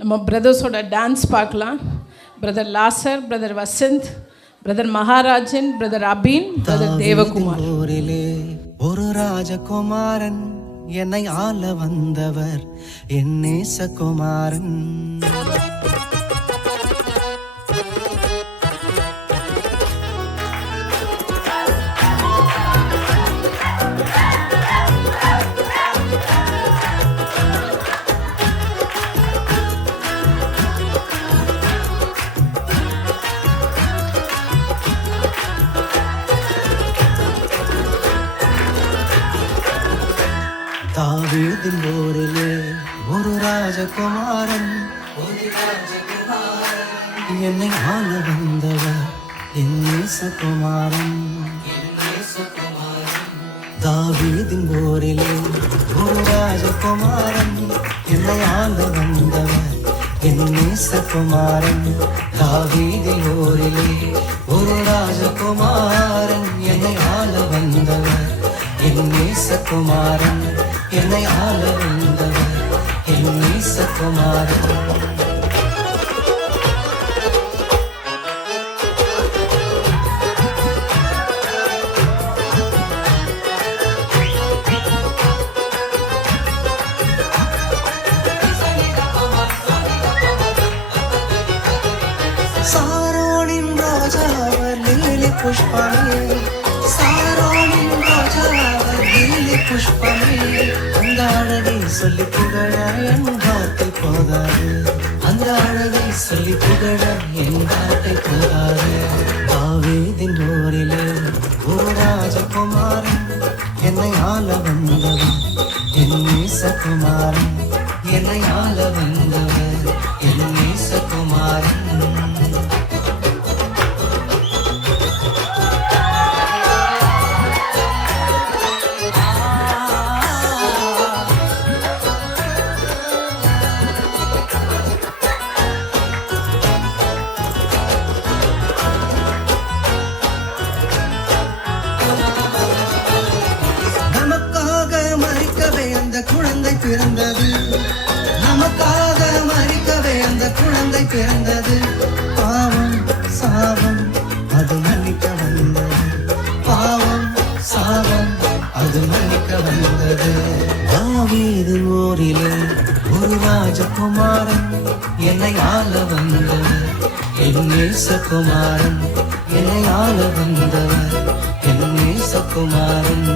நம்ம பிரதர்ஸோட டான்ஸ் பார்க்கலாம். பிரதர் லாசர், பிரதர் வசந்த், பிரதர் மகாராஜன், பிரதர் அபின், பிரதர் தேவகுமார். ஒரு ராஜகுமாரன் என்னை ஆள வந்தவர் என் நேசகுமாரன். தாவீதின் ஊரிலே ஒரு ராஜகுமாரன் என்னை ஆள வந்தவர் என் நேசகுமாரன். தாவீதின் ஊரிலே ஒரு ராஜகுமாரன் என்னை ஆள வந்தவர் என் நேசகுமாரன். தாவீதின் ஊரிலே ஒரு ராஜகுமாரன் என்னை ஆள வந்தவர் என் நேசகுமாரன். என்னை ஆள வந்தவர் என் நேசகுமாரன். சாரோனின் ராஜாவர் லில்லி புஷ்பமே, சாரோனின் ராஜாவர் லில்லி புஷ்பமே. அந்த அழகை சொல்லி புகழ என் வார்த்தை போதாது, அந்த அழகை சொல்லி புகழ என் வார்த்தை போதாது. தாவீதின் ஊரிலே ஒரு ராஜகுமாரன் என்னை ஆள வந்தவர் என் நேசகுமாரன். என்னை ஆள வந்தவர் என் நேசகுமாரன். குழந்தை பிறந்தது, நமக்காக மரிக்கவே அந்த குழந்தை பிறந்தது. பாவம் சாபம் அது மன்னிக்க வந்தது, பாவம் சாபம் அது மன்னிக்க வந்தது. தாவீதின் ஊரிலே ஒரு ராஜகுமாரன் என்னை ஆள வந்தவர் என் நேசகுமாரன். என்னை ஆள வந்தவர் என் நேசகுமாரன்.